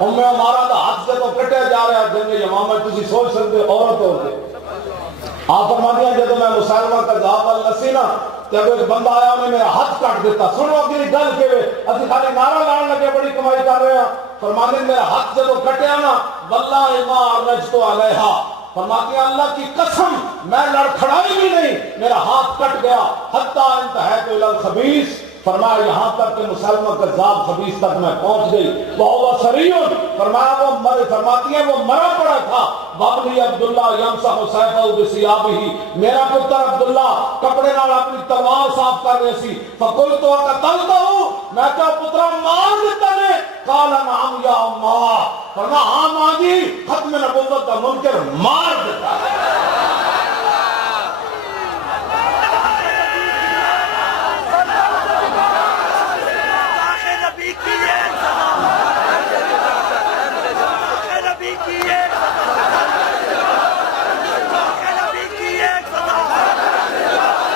ہمارا دا ہاتھ سے تو کٹیا جا رہا جنگ یمامہ تسی سوچ سکتے عورت ہو کے آپ فرماتی ہیں جب میں مسلمہ کا ذہاب النسی نا جب ایک بندہ آیا انہیں میرا ہاتھ کاٹ دیتا سنو اگلی گل کے وے اسی خالی نعرہ لان لگے بڑی کمائی کر رہے ہیں فرماتے ہیں میرا ہاتھ جب کٹیا نا واللہ ما رجتو علیہا فرماتی ہیں اللہ کی قسم میں لڑکھڑائی بھی نہیں میرا ہاتھ کٹ گیا حتی انتہیت الی الخبیث فرمایا یہاں تک کہ مسلمہ کذاب خبیث تک میں پہنچ گئی وَهُوَ سَرِيٌّ فرمایا وہ مرے فرماتی ہے وہ مرا پڑا تھا وَابْنِي عبداللہ یمسح سیفہ بثیابہ میرا پتر عبداللہ کپڑے نال اپنی تلوار صاف کر رہے سی فَقُلْتُ وَقَتَلْتَهُ میں کہا پترا مار دیتا نے قال نعم یا اماں فرمایا ہاں ماں جی ختم نبوت کا منکر مار دیتا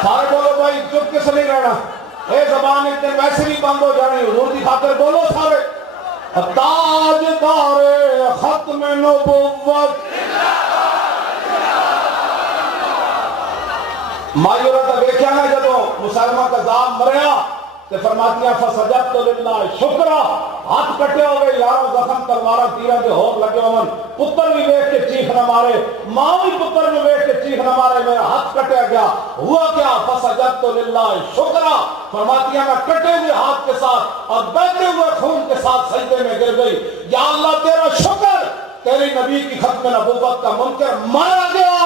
سارے بولو بھائی چپ کس نہیں رہنا اے زبان ایک دن ویسے بھی بند ہو جانی حضور کی خاطر بولو سارے تاجدار ختم نبوت مایورت ویکھیا نا جدو مسلمہ کذاب مریا تے فرماتی ہیں فسجدت للہ شکرا ہاتھ کٹے ہوئے یارو زخم تلوارا تیرہ کے ہوک لگے ہوئے پتر بھی ویکھ کے چیخ نہ مارے ماں بھی پتر بھی ویکھ کے چیخ نہ مارے میرا ہاتھ کٹے گیا ہوا کیا فسجدت للہ شکرا فرماتی ہیں میں کٹے ہوئے ہاتھ کے ساتھ اور بہتے ہوئے خون کے ساتھ سجدے میں گر گئی یا اللہ تیرا شکر تیری نبی کی ختم نبوت کا منکر مارا گیا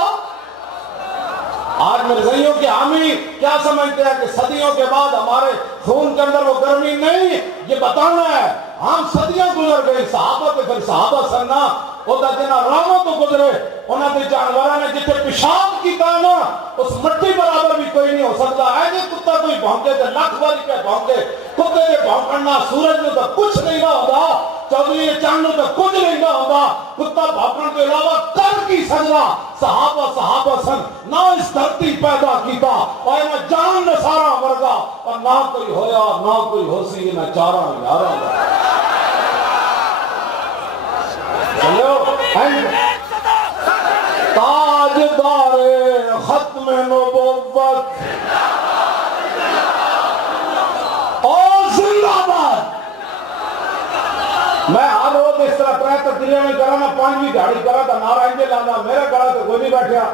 آج میرے بھائیوں کے حامی کیا سمجھتے ہیں کہ صدیوں کے بعد ہمارے خون کے اندر وہ گرمی نہیں یہ بتانا ہے ہم صدیاں گزر گئی صحابہ کے پھر صحابہ سننا وہ جنا راموں تو گزرے انہوں نے جانوراں نے جتنے پیشاب کیتا نا اس مٹی برابر بھی کوئی نہیں ہو سکتا ہے کہ کتا کوئی بھونکے تو لاکھ باری پہ بھونکے کتے نے بھونکنا سورج میں تو کچھ نہیں نہ ہوگا چودھری چاند تو کچھ نہیں نہ ہوگا کتا بھونکنے کے علاوہ کر کی سجدہ صحابہ سن نہ اس دھرتی پیدا کیتا اور نہ جان نہ سارا ورگا اور نہ کوئی ہویا نہ کوئی ہو سی نہ چارہ یارہ چلو تاجدار ختم نبوت اور زندہ باد میں ہر روز اس طرح پرائے تقریریں میں کرانا 5ویں دہاڑی کرا تھا نعرہ انجے لانا میرا گھر تو کوئی نہیں بیٹھیا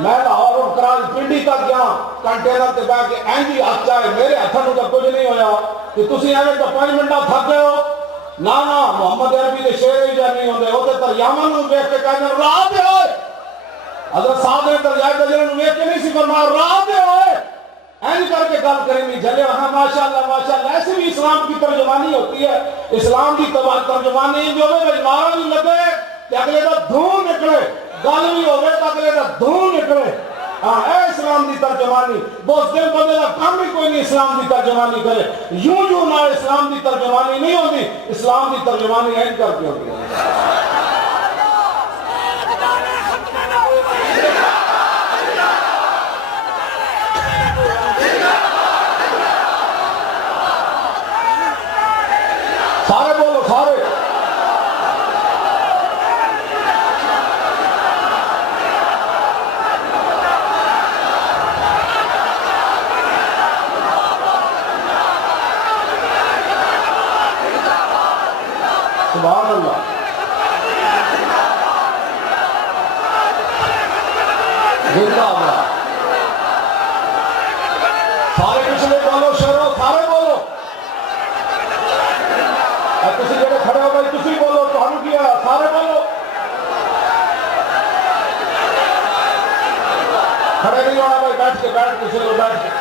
میں لاہور اور کراچ پنڈی تک گیا کنٹینر تے بیٹھ کے اینجی ہاتھ چاہے میرے ہاتھوں تو کچھ نہیں ہویا کہ تسی ایویں تو 5 منٹاں تھک گئے ہو نا محمد عربی کے شعر ہی جا نہیں ہوندے وہ تے تریاماں نوں ویکھ کے کہنے راہ دے ہوئے حضرت صاحب نے تریائے تجربے نوں ویکھ کے نہیں سی فرمایا راہ دے ہوئے این کر کے گل کریں گی جلے ہاں ماشاءاللہ ایسے بھی اسلام کی ترجمانی ہوتی ہے اسلام کی ترجمانی جو ہے مارا بھی لگے کہ اگلے دا دھون نکلے گل بھی ہوئے تو اگلے دا دھون نکلے ہاں اے اسلام دی ترجمانی بہت دل بندے دا کام بھی کوئی نہیں اسلام دی ترجمانی کرے یوں نہ اسلام دی ترجمانی نہیں ہوتی اسلام دی ترجمانی این کر کے ہوتی ہے سارے بولو سارے سبحان اللہ زندہ اللہ سارے پچھلے بولو شہروں سارے بولو کسی جگہ کھڑے ہو گئے کسی بولو تو ہم کیا سارے بولو کھڑے نہیں ہونا بھائی بیٹھ کے کسی کو بیٹھ کے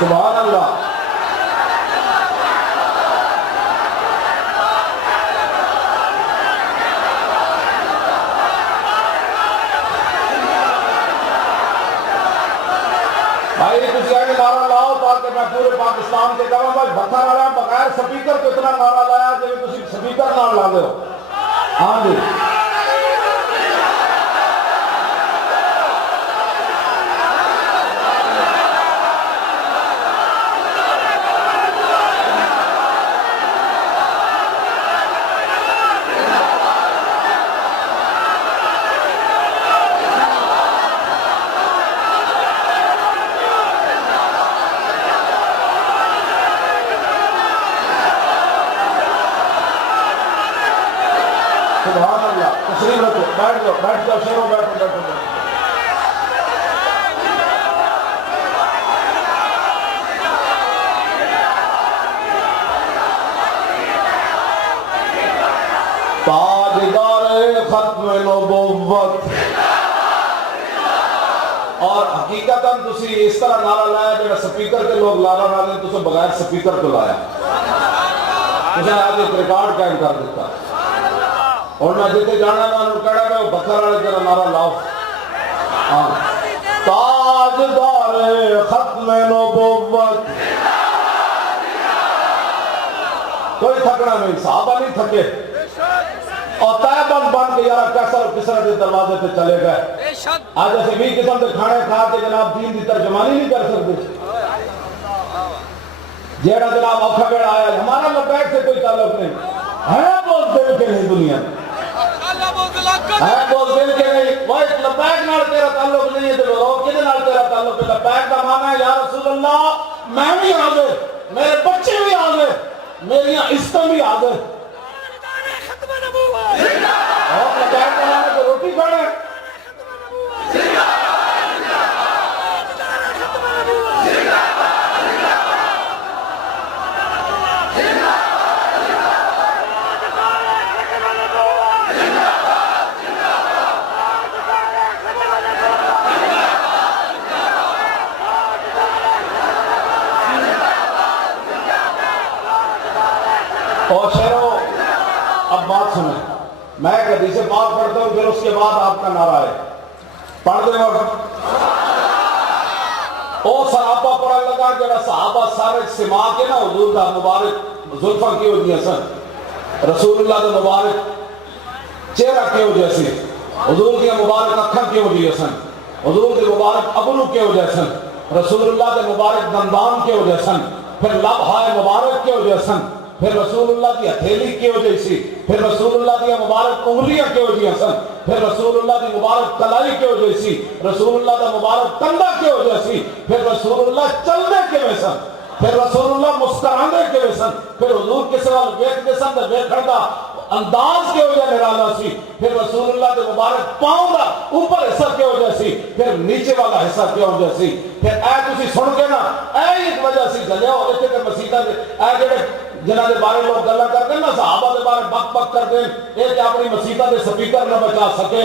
سبحان اللہ بھائی کسی آگے نعرہ لاؤ تاکہ میں پورے پاکستان کے کروں بھائی بھتھا رہا بغیر سپیکر کو اتنا نعرہ لایا کہ تسی سپیکر نہ لا دے ہو ہاں جی تشریف رکھو، بیٹھ جاؤ، بیٹھ جاؤ شیرو، بیٹھو بیٹھو۔ تاجدار ختم نبوت، اور حقیقتاً تسی اس طرح نعرہ لایا جڑا سپیکر کے لوگ نعرہ لا دیں، تسی بغیر سپیکر کو لایا، تسی آج ایک ریکارڈ قائم کر دیتا، اور میں جتے جانا میں انہوں کہنا میں وہ بکر والے جڑا نعرہ لاؤ، تاجدار ختم نبوت، کوئی تھکنا نہیں، صحابہ نہیں تھکے، اور تائبان بن کے یارا کیسر و کسرہ کے دروازے پہ چلے گئے۔ آج ایسے بھی قسم سے کھانے کھا کے جناب دین دی ترجمانی نہیں کر سکتے، جیڑا جناب اوکھا بیڑا آیا ہے، ہمارا لبیک سے کوئی تعلق نہیں ہے، بہت دل کے نہیں دنیا ہے، بہت دل کے نہیں، وہ ایک لبیک نال تیرا تعلق نہیں ہے، تو رو کدے نال تیرا تعلق ہے؟ لبیک کا معنی ہے یا رسول اللہ میں بھی حاضر، میرے بچے بھی حاضر، میری عزتیں بھی حاضر، اور لبیک کا معنی تو روٹی کھانا ہے۔ اور شہروں اب بات سنیں، میں ایک حدیث پاک پڑھتا ہوں، پھر اس کے بعد آپ کا نعرہ ہے، پڑھ دیں وقت۔ او صحابہ پڑھا لگا جڑا صحابہ سارے سما کے نا حضور دا مبارک زلفاں کی ہو جی سن، رسول اللہ دا مبارک چہرہ کی ہو جیسی، حضور کی مبارک اکھاں کی ہو جی سن، حضور کے مبارک ابرو کے ہو جیسن، رسول اللہ کے مبارک دندان کے ہو جیسن، پھر لب ہائے مبارک کے ہو جیسن، پھر رسول اللہ کی ہتھیلی کی ہو جیسی، پھر رسول اللہ کی مبارک انگلیاں کی ہو جیسن، پھر رسول اللہ کی مبارک کلائی کی ہو جیسی، رسول اللہ کا مبارک کندھا کی ہو جیسی، پھر رسول اللہ چلنے کے ویسن، پھر رسول اللہ مسکرانے کے ویسن، پھر حضور کس طرح ویکھ دے سن تے ویکھن دا انداز کے ہو جائے نرالا سی، پھر رسول اللہ کے مبارک پاؤں دا اوپر حصہ کے ہو جیسی، پھر نیچے والا حصہ کے ہو جیسی، پھر اے تسی سن کے نا اے ایک وجہ سی جلیا ہو ایتھے تے مسیتاں دے اے جڑے جنہاں دے بارے لوگ گلاں کرتے ہیں نا صحابہ دے بارے بک بک کرتے ہیں، اے کہ اپنی مسیتاں دے سپیکر نہ بچا سکے،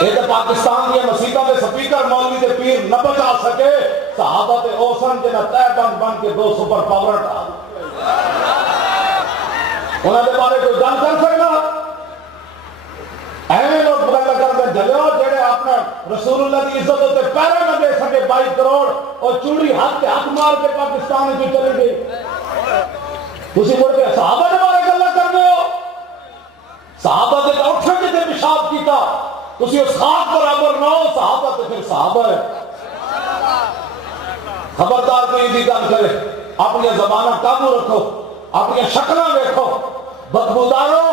اے کہ پاکستان دی مسیتاں دے سپیکر مولوی دے پیر نہ بچا سکے، صحابہ تے اوسن جنہاں تہ بن بن کے دو سپر پاور ڈال انہاں دے بارے کوئی گل کر سکتا؟ ایویں لوگ گل کرتے جلو جڑے اپنا رسول اللہ کی عزت ہوتے پیرے نہ دے سکے 22 کروڑ اور چوڑی ہاتھ کے ہاتھ مار کے پاکستان میں چلے گئے، تسی مڑ کے صحابہ دے بارے گل کرتے ہو؟ صحابہ دے اٹھن کے تے پیشاب کیتا، تسی اس خاک برابر نہ ہو، صحابہ تے پھر صحابہ ہے۔ خبردار کوئی دی گل کرے، اپنی زبانہ قابو رکھو، اپنی شکلیں دیکھو، بدبودارو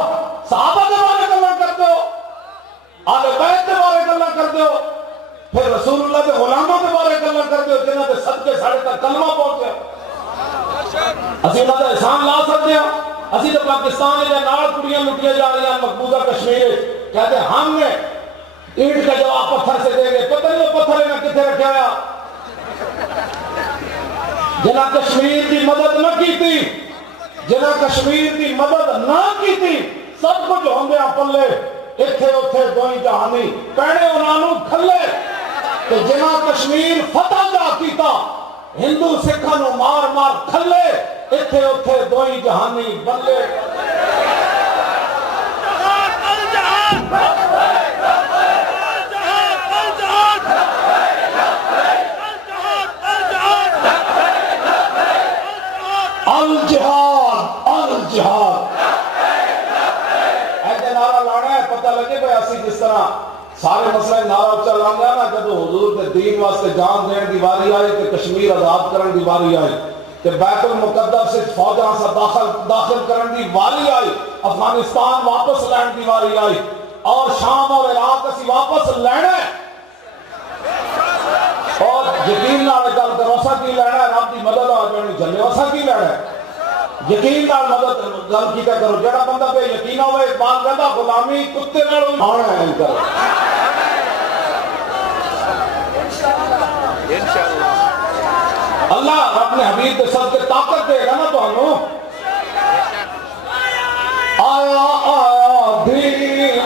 صحابہ دے بارے گلاں کرتے ہو، آل بیت دے بارے گلاں کرتے ہو، پھر رسول اللہ دے غلاموں دے بارے گلاں کرتے ہو جنہاں دے صدقے ساڑھے تک کلمہ پہنچے، اسی اللہ دا احسان لا سکتے ہیں؟ اسی تو پاکستان میں نال کڑیاں لٹیاں جا رہی ہیں مقبوضہ کشمیر، کہتے ہیں ہم نے اینٹ کا جواب پتھر سے دیں گے، پتہ نہیں وہ پتھر انہیں کتنے رکھا ہوا، جنہاں کشمیر کی مدد نہ کی تھی، جنہاں کشمیر کی مدد نہ کی تھی، سب کچھ ہوں گے پلے اتھے اتھے دوئی جہانی پہنے انہوں کھلے، تو جنہاں کشمیر فتح جا کیتا ہندو سکھاں نو مار مار کھلے اتھے اتھے دوئی جہانی بلے۔ الجہاد الجہاد ایسے نعرہ لانا ہے، پتہ لگے بھئی اسی جس طرح سارے مسئلہ نعرہ اچھا لانگا نا جب حضور کے دین واسطے جان دین دی باری آئی کہ کشمیر آزاد کرن دی باری آئی کہ بیت المقدس سے فوجاں سے داخل کرن دی باری آئی، افغانستان واپس لین دی باری آئی، اور شام اور عراق اسی واپس لینا ہے، اور یقین نہ گل کرو اساں کی لینا ہے، رب دی مدد آ جانی جلے اساں کی لینا ہے، یقین نال مدد گل کیتا کرو جڑا بندہ پہ یقین ہوے اقبال کہندا غلامی کتے نال آنا ہے کر انشاءاللہ اللہ اپنے حبیب کے صدقے طاقت دے گا نا تانوں آیا آیا دین